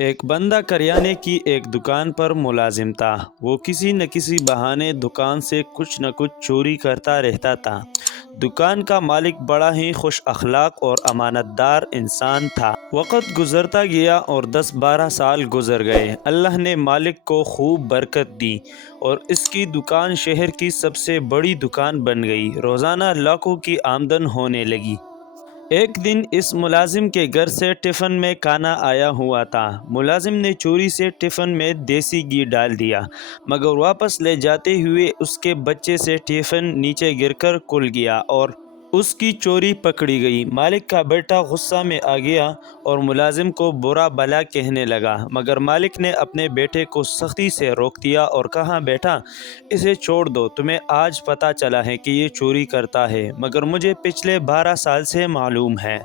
ایک بندہ کریانے کی ایک دکان پر ملازم تھا۔ وہ کسی نہ کسی بہانے دکان سے کچھ نہ کچھ چوری کرتا رہتا تھا۔ دکان کا مالک بڑا ہی خوش اخلاق اور امانت دار انسان تھا۔ وقت گزرتا گیا اور 10-12 سال گزر گئے۔ اللہ نے مالک کو خوب برکت دی اور اس کی دکان شہر کی سب سے بڑی دکان بن گئی۔ روزانہ لاکھوں کی آمدن ہونے لگی۔ ایک دن اس ملازم کے گھر سے ٹفن میں کھانا آیا ہوا تھا۔ ملازم نے چوری سے ٹفن میں دیسی گھی ڈال دیا، مگر واپس لے جاتے ہوئے اس کے بچے سے ٹفن نیچے گر کر کھل گیا اور اس کی چوری پکڑی گئی۔ مالک کا بیٹا غصہ میں آ گیا اور ملازم کو برا بھلا کہنے لگا، مگر مالک نے اپنے بیٹے کو سختی سے روک دیا اور کہا، بیٹا اسے چھوڑ دو، تمہیں آج پتہ چلا ہے کہ یہ چوری کرتا ہے، مگر مجھے پچھلے 12 سال سے معلوم ہے۔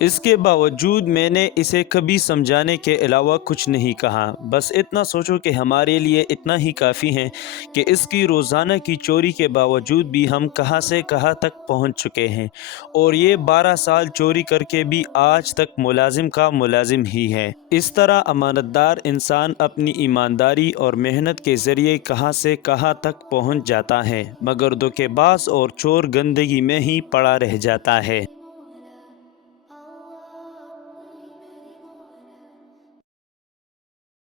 اس کے باوجود میں نے اسے کبھی سمجھانے کے علاوہ کچھ نہیں کہا۔ بس اتنا سوچو کہ ہمارے لیے اتنا ہی کافی ہے کہ اس کی روزانہ کی چوری کے باوجود بھی ہم کہاں سے کہاں تک پہنچ چکے ہیں، اور یہ 12 سال چوری کر کے بھی آج تک ملازم کا ملازم ہی ہے۔ اس طرح امانت دار انسان اپنی ایمانداری اور محنت کے ذریعے کہاں سے کہاں تک پہنچ جاتا ہے، مگر دھوکے باز اور چور گندگی میں ہی پڑا رہ جاتا ہے۔